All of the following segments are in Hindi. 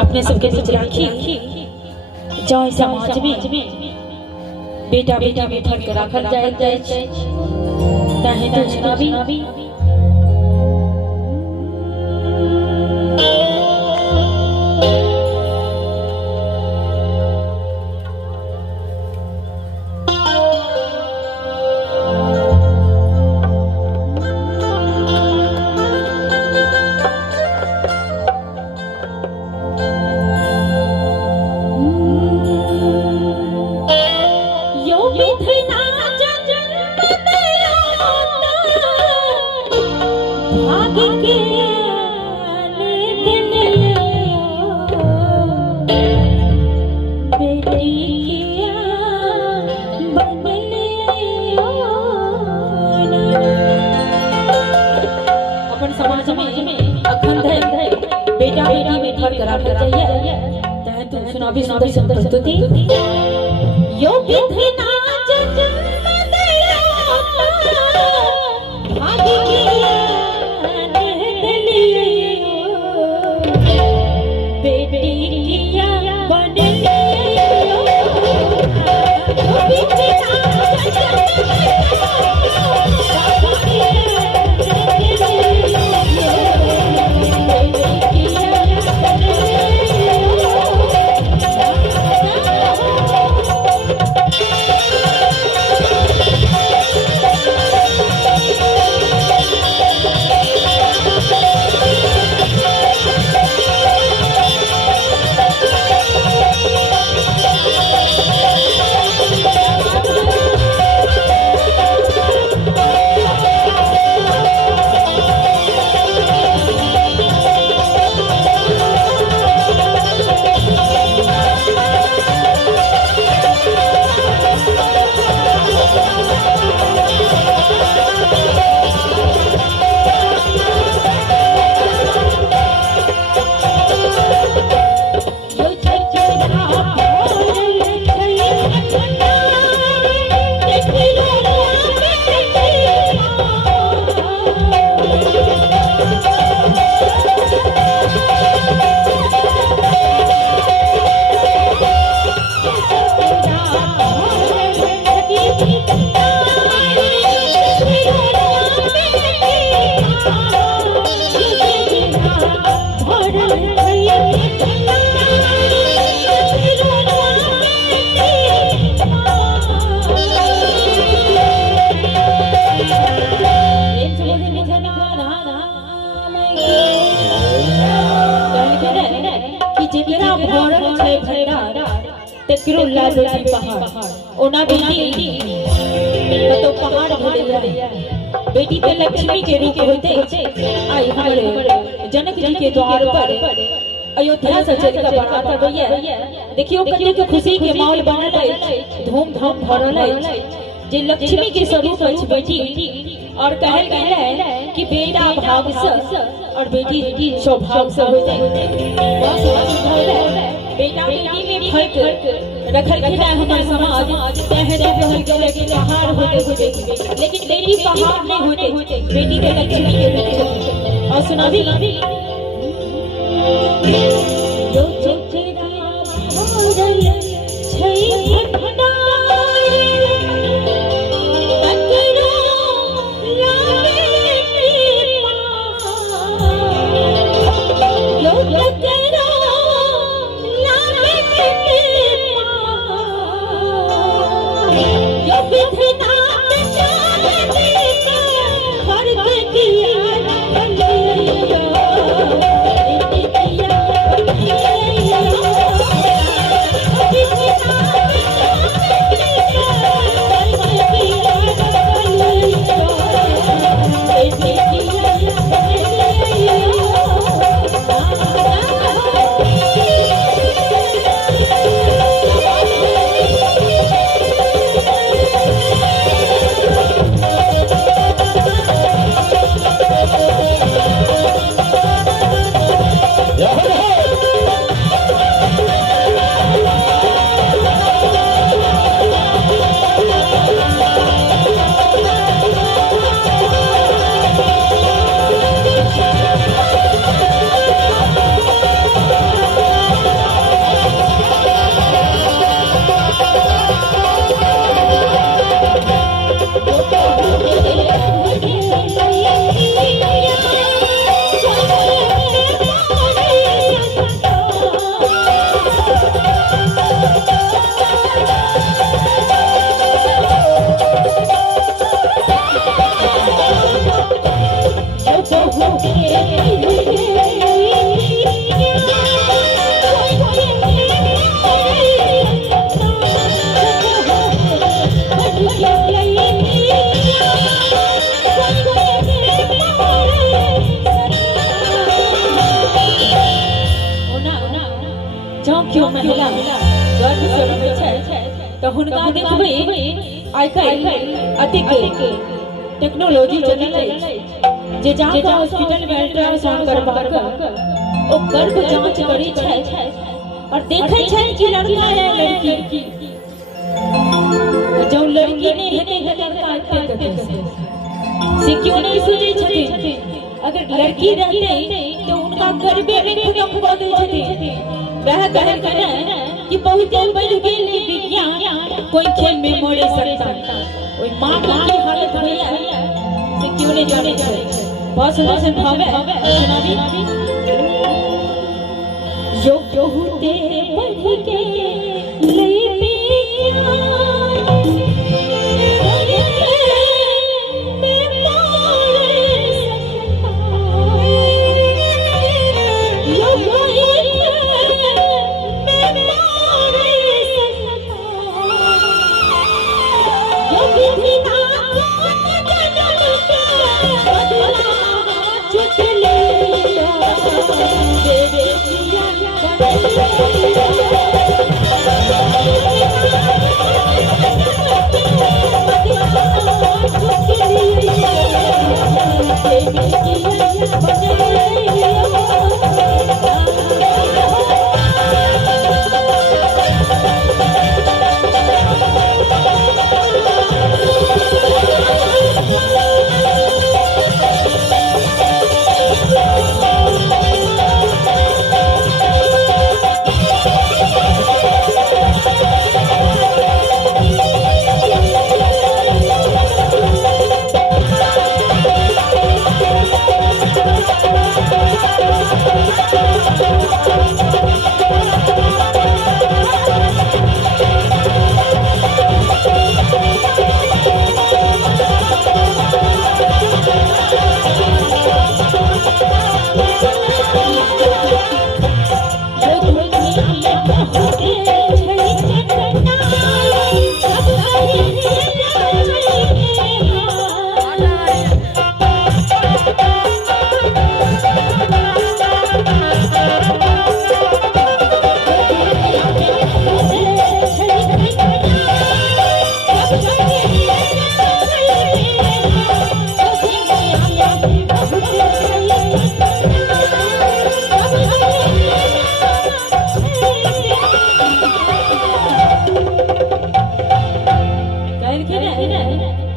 अपने सबके बीच राखी जय समाज में बेटा बेटा में फर्क रखल जाए ताहे तो सुनाबी बेटा बेटा में फर्क रखना चाहिए तहे तू सुनाबी सुंदर सुंदर स्तुति यो विधि नाच जन्म दिया भाग्य किया बेटी किया बन तो पहाड़ बेटी पे लक्ष्मी के रूप होते आई हमारे जनक जी के द्वार पर अयोध्या से चलकर बरात भैया देखियो कते के खुशी के माहौल बनल है धूम धाम भरल है जे लक्ष्मी के स्वरूप है बेटी और कहल गेल है कि बेटा भाग से और बेटी सौभाग्य से होते बेटा बेटी में फर्क रखल गया हमारे समाज तहे तो कहल गेल कि पहाड़ होते लेकिन बेटी पहाड़ नहीं होते बेटी के लक्ष्मी के और सुनाबी यो चेहरा भरल छै भटना क्यों महिला गर्व से रहै छै त हुनका देखबै आइ काल्हि अतेक टेक्नोलॉजी चलल अछि जे जाके हॉस्पिटल में अल्ट्रासाउंड करबाक ओ गर्भ जांच करै छै और देखै छै कि लड़का है लड़की जो लड़की नहीं हेतै त लड़का हेतै से क्यों नहीं सोचै छथिन अगर लड़की रहते तो उनका गर्भे में खत्म कर दै छथिन वह कहल करे कि बहुत बढ़ गेल विज्ञान कोई खेल में मोड़े सकता ओई मां की हालत भैया से क्यों नहीं जाने छै बहुत सुंदर भाव है सुनाबी जो बहुते बढ़ के ले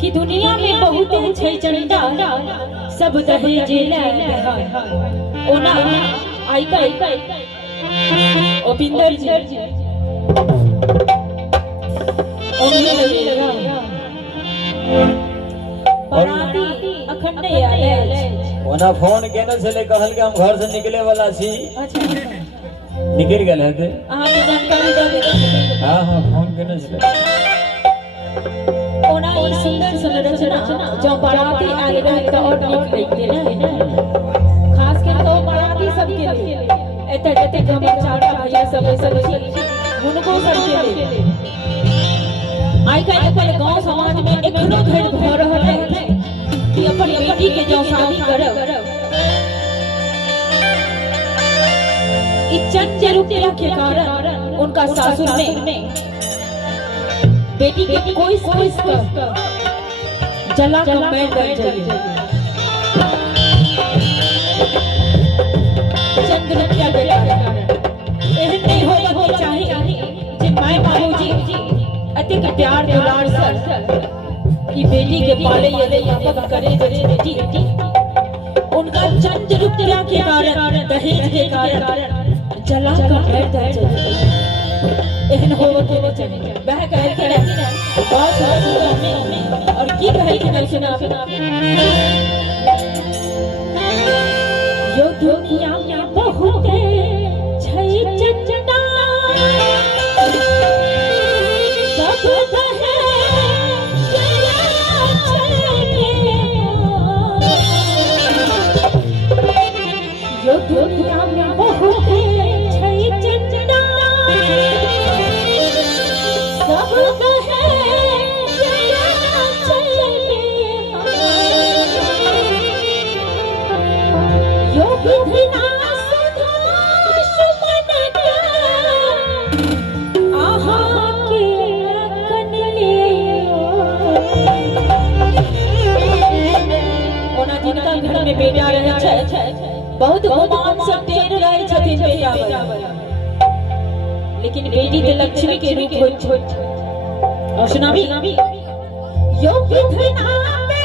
कि दुनिया में बहुत छै चंदा सब दहेज ले ओना आई काई ओपिंदर जी ओने लगेगा बराती अखंड आले ओना फोन केने छले कहल के हम घर से निकले वाला छी। अच्छा निकल गेल हेते अहाँ के जानकारी द दे। हां हां फोन केने छले ओना ई सुंदर संरचना जो बराती आगे रहे त और नीक लगते ना खास के तो बराती सब के लिए एते जते गमक चाटा भैया सब उनको सब के लिए आई काल अपन गांव समाज में एखनो घर भ रहल है कि अपन बेटी के जो शादी करब ई चंद रुपया के कारण उनका सासुर में बेटी के कोई जला का मैल कर जाइए चंद रुपया के कारण एहन नहीं होए के चाहे जे माय बाबूजी अतिक प्यार दुलार से कि बेटी के पाले ये यापक करे जे बेटी उनका चंद रुपया के कारण दहेज के कारण जला का मैल कर जाइए एहन होवे के चाहिए वह कह के बहुत सुंदर में और की कहे के मैं सुना यो दुनिया में बहुत छै चंदा सब है यो दुनिया में बहुत छै चंदा सब है यो विधिना सुधा सुमन में बेटा रहे छै बहुत गुमान से टेर रहे छथिन बेटा लेकिन बेटी तो लक्ष्मी के रूप होइत छै और सुनाबी योगी धना